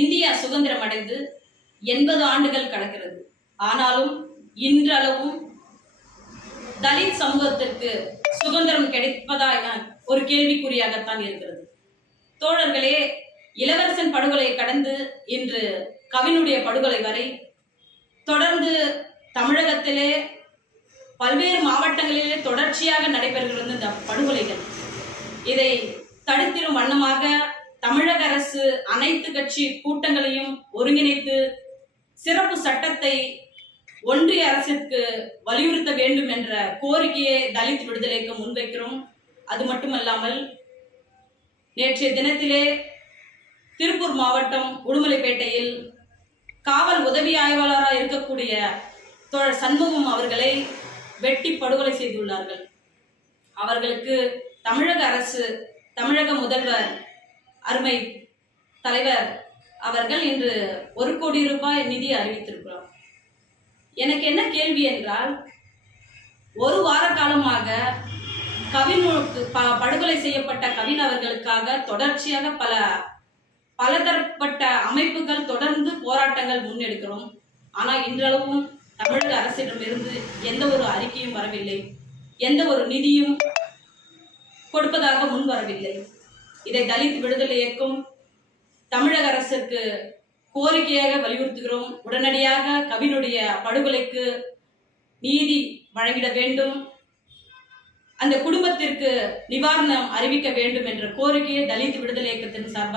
India சுதந்திரம் அடைந்து 80 ஆண்டுகள் கடக்கிறது. ஆனாலும் இன்றளவும் தலித் சமூகத்திற்கு சுதந்திரம் கிடைப்பதா ஒரு கேள்விக்குறியாகத்தான் இருக்கிறது. தோழர்களே, இளவரசன் படுகொலை கடந்து இன்று கவினுடைய படுகொலை வரை தொடர்ந்து தமிழகத்திலே பல்வேறு மாவட்டங்களிலே தொடர்ச்சியாக நடைபெறுகிறது இந்த படுகொலைகள். இதை தடுத்திடும் வண்ணமாக தமிழக அரசு அனைத்து கட்சி கூட்டங்களையும் ஒருங்கிணைத்து சிறப்பு சட்டத்தை ஒன்றிய அரசிற்கு வலியுறுத்த வேண்டும் என்ற கோரிக்கையை தலித் விடுதலைக்கு முன்வைக்கிறோம். அது மட்டுமல்லாமல் நேற்றைய தினத்திலே திருப்பூர் மாவட்டம் உடுமலைப்பேட்டையில் காவல் உதவி ஆய்வாளராக இருக்கக்கூடிய தோழர் சண்முகம் அவர்களை வெட்டி படுகொலை செய்துள்ளார்கள். அவர்களுக்கு தமிழக அரசு, தமிழக முதல்வர் அருமை தலைவர் அவர்கள் இன்று 1 கோடி ரூபாய் நிதி அறிவித்திருக்கிறார். எனக்கு என்ன கேள்வி என்றால், ஒரு வார காலமாக கவினுக்கு படுகொலை செய்யப்பட்ட கவின் அவர்களுக்காக தொடர்ச்சியாக பலதரப்பட்ட அமைப்புகள் தொடர்ந்து போராட்டங்கள் முன்னெடுக்கிறோம். ஆனால் இன்றளவும் தமிழக அரசிடமிருந்து எந்த ஒரு அறிக்கையும் வரவில்லை, எந்த ஒரு நிதியும் கொடுப்பதாக முன் வரவில்லை. இதை தலித் விடுதலை இயக்கம் தமிழக அரசுக்கு கோரிக்கையாக வலியுறுத்துகிறோம். உடனடியாக கவினுடைய படுகொலைக்கு நீதி வழங்கிட வேண்டும், அந்த குடும்பத்திற்கு நிவாரணம் அறிவிக்க வேண்டும் என்ற கோரிக்கையை தலித் விடுதலை இயக்கத்தின் சார்பாக